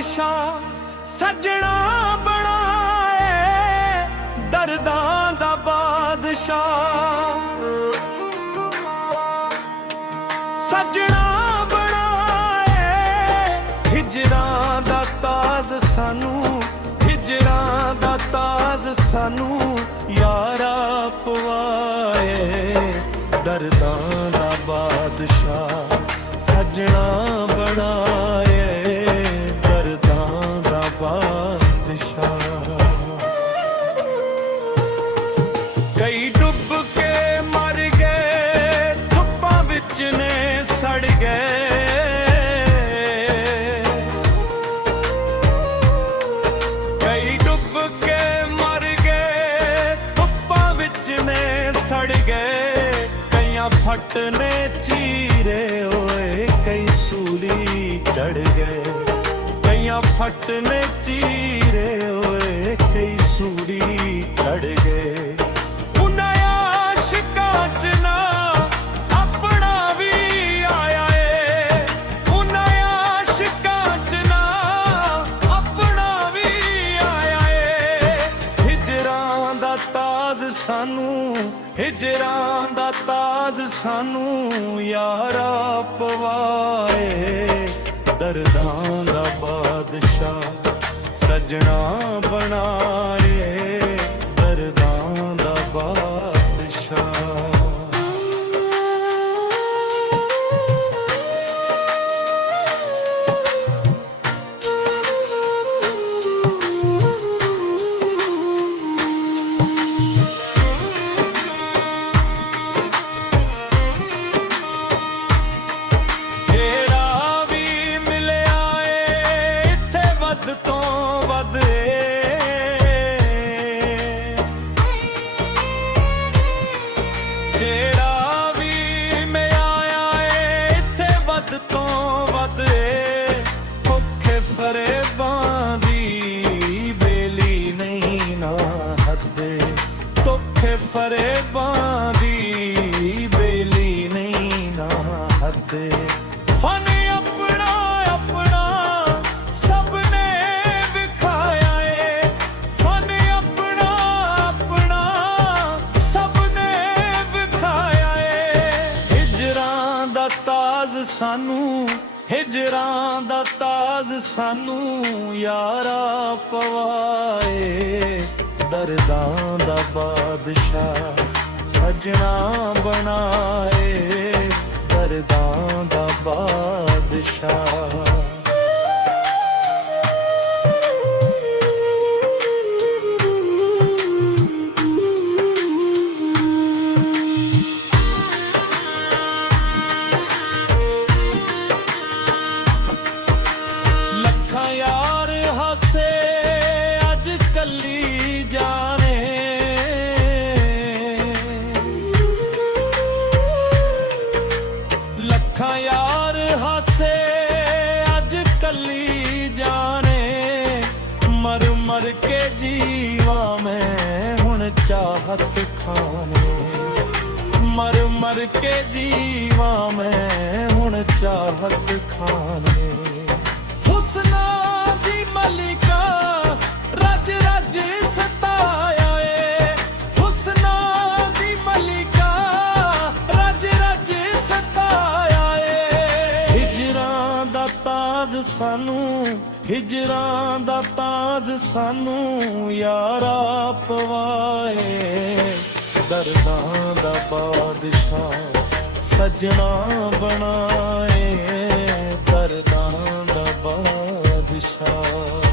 बादशाह सजना बनाए दर्दां दा बादशाह सजना बनाए हिजरां दा ताज सानू हिजरां दा ताज सानू यारा पवाए दर्दां दा बादशाह सजना बनाए दर्दां दा बादशाह कई डुब के मर गए धुप्पां विच ने सड़ गए कई डुब के मर गए धुप्पां विच ने सड़ गए कईयां फट ने चीरे होए कई सूली चढ़ गए कईयां फट ने चीरे होए कई सूली चढ़ गए उन्हां आशिकां च ना अपना भी आया है उन्हां आशिकां च ना अपना भी आया है हिजरां दा ताज सानू हिजरां दा ताज सानू यारा पवाए दर्दां दा बादशाह सजना बनाए दर्दां दा बादशाह फरेबां दी बेली नहीं ना हदे फन अपना अपना सबने विखाया है फन अपना अपना सबने विखाया है हिजरां दा ताज सानू हिजरां दा ताज सानू यारा पवाए दर्दां दा बादशाह सजना बनाए दर्दां दा बादशाह लखां यार हासे अज कली जाने लखां यार हासे अज कली जाने मर मर के जीवा मैं हुण चाहत खाने मर मर के जीवा मैं हुण चाहत खाने हुस्ना दी मलिका रज रज सताया है हुस्ना दी मलिका रज रज सताया है हिजरां दा ताज सानू हिजरां दा ताज सानू यारा पवाए दर्दां दा बादशाह सजना बनाए दर्दां दा बादशाह